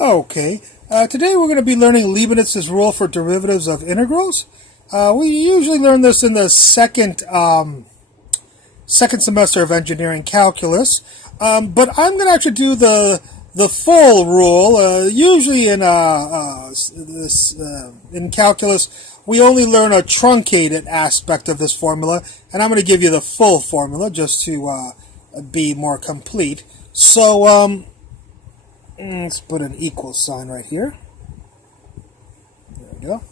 Okay, today we're going to be learning Leibniz's rule for derivatives of integrals. We usually learn this in the second semester of engineering calculus, but I'm going to actually do the full rule. Usually in in calculus, we only learn a truncated aspect of this formula, and I'm going to give you the full formula just to be more complete. So let's put an equal sign right here. There we go.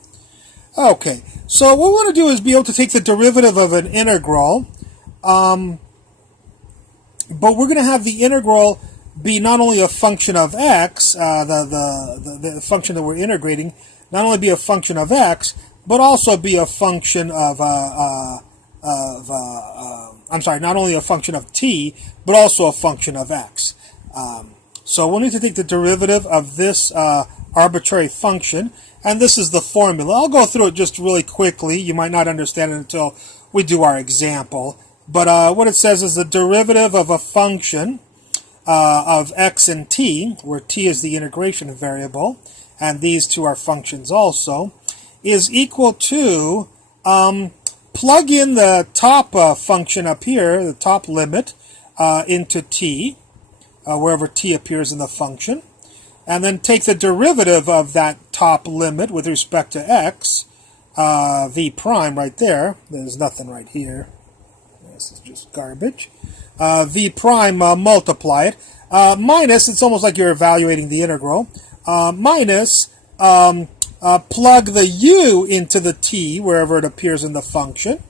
Okay, so what we want to do is be able to take the derivative of an integral, but we're going to have the integral be not only a function of x, the function that we're integrating, not only be a function of x, but also be a function of not only a function of t, but also a function of x. So we'll need to take the derivative of this arbitrary function, and this is the formula. I'll go through it just really quickly. You might not understand it until we do our example. But what it says is the derivative of a function of x and t, where t is the integration variable, and these two are functions also, is equal to, plug in the top function up here, the top limit, into t, wherever t appears in the function, and then take the derivative of that top limit with respect to x, v prime right there. There's nothing right here. This is just garbage. V prime, multiply it. Minus, it's almost like you're evaluating the integral. Minus, plug the u into the t wherever it appears in the function.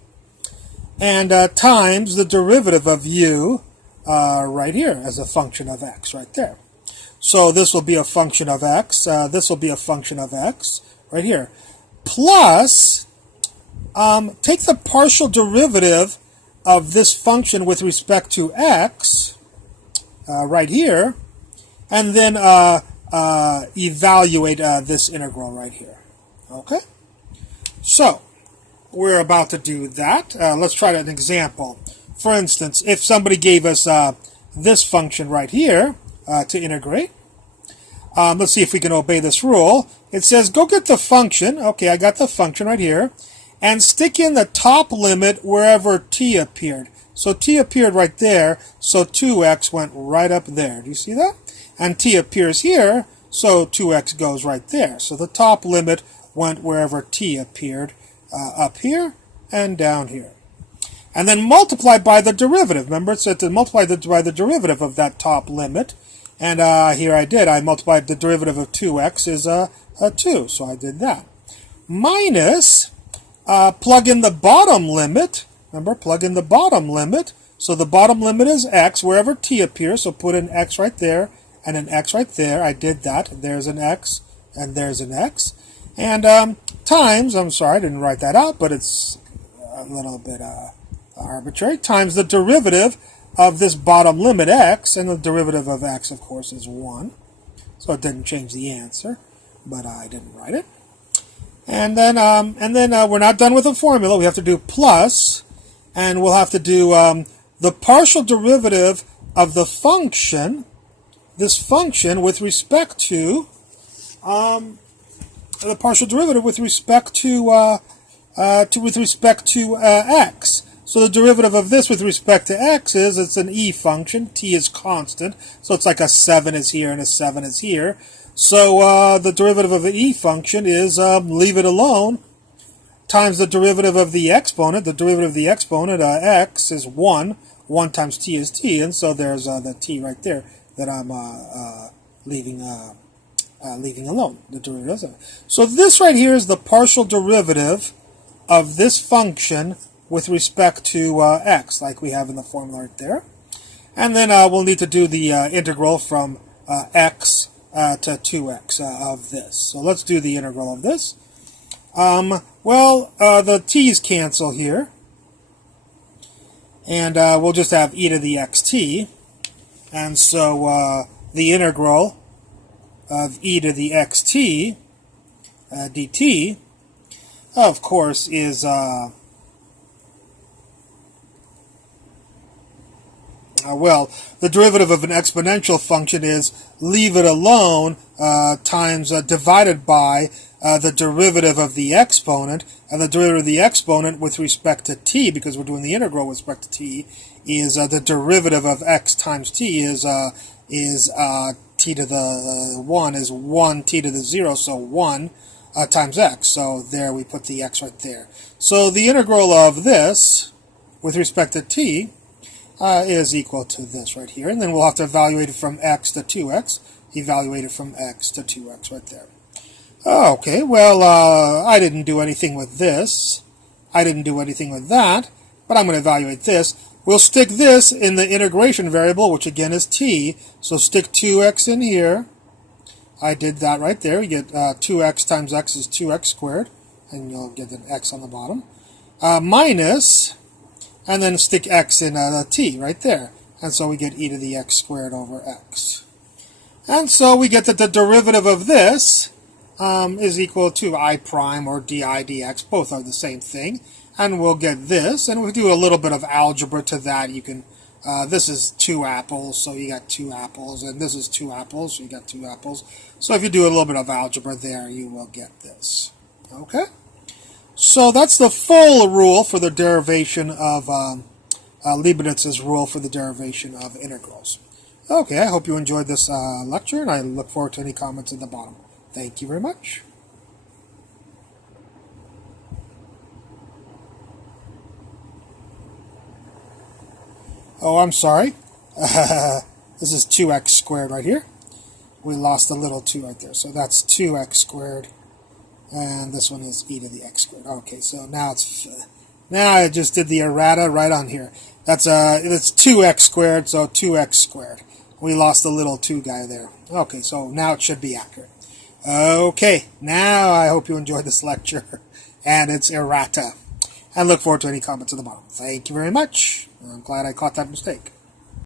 And times the derivative of u right here as a function of x right there. So this will be a function of x. This will be a function of x right here. Plus, take the partial derivative of this function with respect to x right here, and then evaluate this integral right here. Okay? So, we're about to do that. Let's try an example. For instance, if somebody gave us this function right here to integrate, let's see if we can obey this rule. It says, go get the function. Okay, I got the function right here. And stick in the top limit wherever t appeared. So t appeared right there, so 2x went right up there. Do you see that? And t appears here, so 2x goes right there. So the top limit went wherever t appeared, up here and down here. And then multiply by the derivative. Remember, it said to multiply by the derivative of that top limit. And here I did. I multiplied the derivative of 2x is 2, so I did that. Minus, plug in the bottom limit. Remember, plug in the bottom limit. So the bottom limit is x wherever t appears. So put an x right there and an x right there. I did that. There's an x and there's an x. And times, I'm sorry, I didn't write that out, but it's a little bit arbitrary, times the derivative of this bottom limit x, and the derivative of x, of course, is 1. So it didn't change the answer, but I didn't write it. And then we're not done with the formula. We have to do plus, and we'll have to do the partial derivative of the function, this function, with respect to the partial derivative with respect to x. So the derivative of this with respect to x is, it's an e function. T is constant, so it's like a 7 is here and a 7 is here. So the derivative of the e function is, leave it alone, times the derivative of the exponent. The derivative of the exponent, x, is 1. 1 times t is t, and so there's the t right there that I'm leaving alone, the derivative. So this right here is the partial derivative of this function with respect to x, like we have in the formula right there. And then we'll need to do the integral from x to 2x of this. So let's do the integral of this. The t's cancel here. And we'll just have e to the xt. And so the integral of e to the xt dt, of course, is Well, the derivative of an exponential function is leave it alone times divided by the derivative of the exponent, and the derivative of the exponent with respect to t, because we're doing the integral with respect to t, is the derivative of x times t is t to the 1 is 1 t to the 0, so 1 times x. So there we put the x right there. So the integral of this with respect to t is equal to this right here. And then we'll have to evaluate it from x to 2x. Evaluate it from x to 2x right there. Okay, well, I didn't do anything with this. I didn't do anything with that. But I'm going to evaluate this. We'll stick this in the integration variable, which again is t. So stick 2x in here. I did that right there. You get 2x times x is 2x squared. And you'll get an x on the bottom. Minus... and then stick x in the t right there. And so we get e to the x squared over x. And so we get that the derivative of this is equal to I prime or di dx. Both are the same thing. And we'll get this. And we'll do a little bit of algebra to that. You can, this is 2 apples, so you got 2 apples. And this is 2 apples, so you got 2 apples. So if you do a little bit of algebra there, you will get this. Okay? So that's the full rule for the derivation of Leibniz's rule for the derivation of integrals. Okay, I hope you enjoyed this lecture, and I look forward to any comments at the bottom. Thank you very much. Oh, I'm sorry. This is 2x squared right here. We lost a little 2 right there, so that's 2x squared. And this one is e to the x squared. Okay, so now I just did the errata right on here. That's 2x squared, so 2x squared. We lost the little 2 guy there. Okay, so now it should be accurate. Okay, now I hope you enjoyed this lecture and its errata. And look forward to any comments at the bottom. Thank you very much. I'm glad I caught that mistake.